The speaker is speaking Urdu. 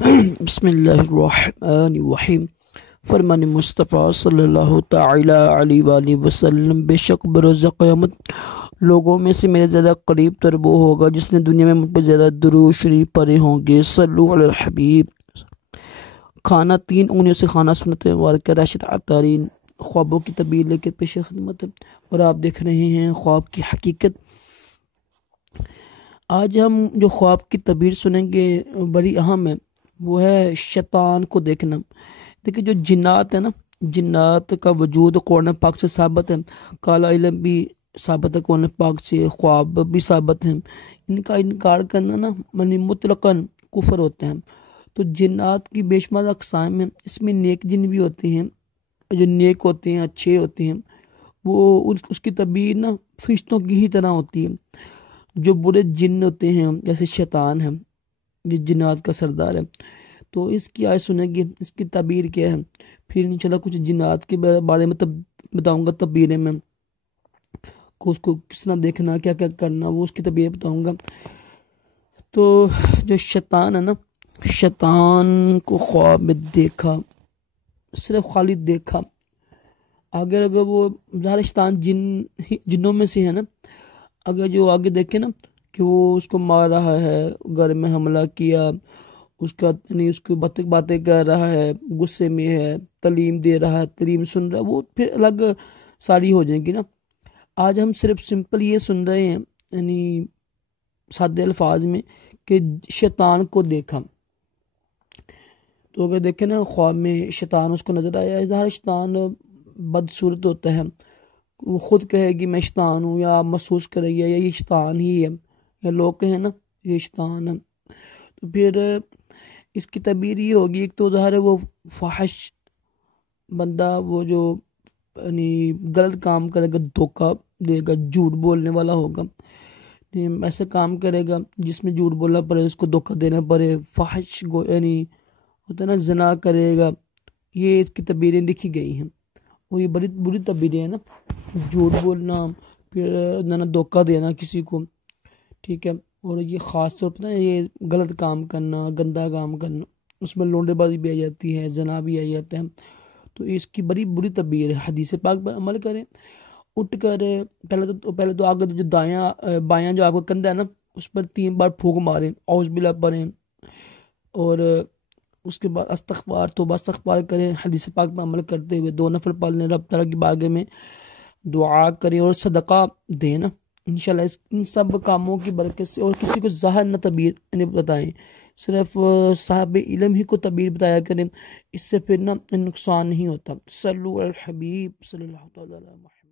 بسم اللہ الرحمن الرحیم۔ فرمان مصطفیٰ صلی اللہ تعالی علیہ وآلہ وسلم، بے شک بروز قیامت لوگوں میں سے میرے زیادہ قریب تر وہ ہوگا جس نے دنیا میں مجھ پر زیادہ درود شریف پڑھے ہوں گے۔ صلو علی الحبیب۔ کھانا 3 انگلیوں سے کھانا سنت مبارکہ۔ راشد عطاری خوابوں کی تعبیر لے کے پیش خدمت ہے اور آپ دیکھ رہے ہیں خواب کی حقیقت۔ آج ہم جو خواب کی تعبیر سنیں گے بڑی اہم ہے، وہ ہے شیطان کو دیکھنا۔ دیکھیں جو جنات ہے نا، جنات کا وجود قرآن پاک سے ثابت ہے، کالا علم بھی ثابت ہے قرآن پاک سے، خواب بھی ثابت ہیں۔ ان کا انکار کرنا نا مطلقاً کفر ہوتے ہیں۔ تو جنات کی بے شمار اقسام ہیں، اس میں نیک جن بھی ہوتے ہیں، جو نیک ہوتے ہیں، اچھے ہوتے ہیں، وہ اس کی تعبیر نا فرشتوں کی ہی طرح ہوتی ہے۔ جو برے جن ہوتے ہیں جیسے شیطان ہے، یہ جنات کا سردار ہے، تو اس کی آیت سنیں گے، اس کی تعبیر کیا ہے، پھر انشاءاللہ کچھ جنات کے بارے میں بتاؤں گا تعبیریں میں، اس کو کس طرح دیکھنا، کیا کیا کرنا، وہ اس کی تعبیر بتاؤں گا۔ تو جو شیطان ہے نا، شیطان کو خواب میں دیکھا، صرف خالی دیکھا، اگر وہ ظاہر شیطان جنوں میں سے ہے نا، اگر جو آگے دیکھے نا کہ وہ اس کو مار رہا ہے، گھر میں حملہ کیا، اس کو باتیں کر رہا ہے، غصے میں ہے، تعلیم دے رہا ہے، تعلیم سن رہا ہے، وہ پھر الگ ساری ہو جائیں گی نا۔ آج ہم صرف سمپل یہ سن رہے ہیں، یعنی سادے الفاظ میں، کہ شیطان کو دیکھا۔ تو اگر دیکھیں نا خواب میں شیطان اس کو نظر آیا، ظاہر شیطان بدصورت ہوتا ہے، وہ خود کہے گی میں شیطان ہوں، یا محسوس کرے گی یا یہ شیطان ہی ہے، یا لوگ کہیں نا یہ شیطان ہے، تو پھر اس کی تعبیر یہ ہوگی، ایک تو ظاہر ہے وہ فحش بندہ، وہ جو یعنی غلط کام کرے گا، دھوکہ دے گا، جھوٹ بولنے والا ہوگا، ایسا کام کرے گا جس میں جھوٹ بولنا پڑے، اس کو دھوکہ دینا پڑے، فحش یعنی ہوتا ہے نا، زنا کرے گا۔ یہ اس کی تعبیریں لکھی گئی ہیں، اور یہ بڑی بری تعبیریں ہیں نا، جھوٹ بولنا، پھر نہ دھوکہ دینا کسی کو، ٹھیک ہے، اور یہ خاص طور پر یہ غلط کام کرنا، گندا کام کرنا، اس میں لونڈے بازی بھی آ جاتی ہے، زنا بھی آ جاتا ہے، تو اس کی بڑی بری تعبیر ہے۔ حدیث پاک پر عمل کریں، اٹھ کر پہلے تو آگے جو بایاں جو آپ کا کندھا ہے نا، اس پر 3 بار پھونک ماریں، اعوذ باللہ پڑھیں، اور اس کے بعد استغفار توبہ استغفار کریں، حدیث پاک پر عمل کرتے ہوئے 2 نفل پڑھ لیں، رب تعالیٰ کی بارگاہ میں دعا کریں اور صدقہ دیں نا، انشاءاللہ ان سب کاموں کی برکت سے، اور کسی کو ظاہر نہ تعبیر نہیں بتائیں، صرف صاحب علم ہی کو تعبیر بتایا کریں، اس سے پھر نا نقصان نہیں ہوتا۔ صلو علی الحبیب صلی اللہ تعالی علیہ وسلم۔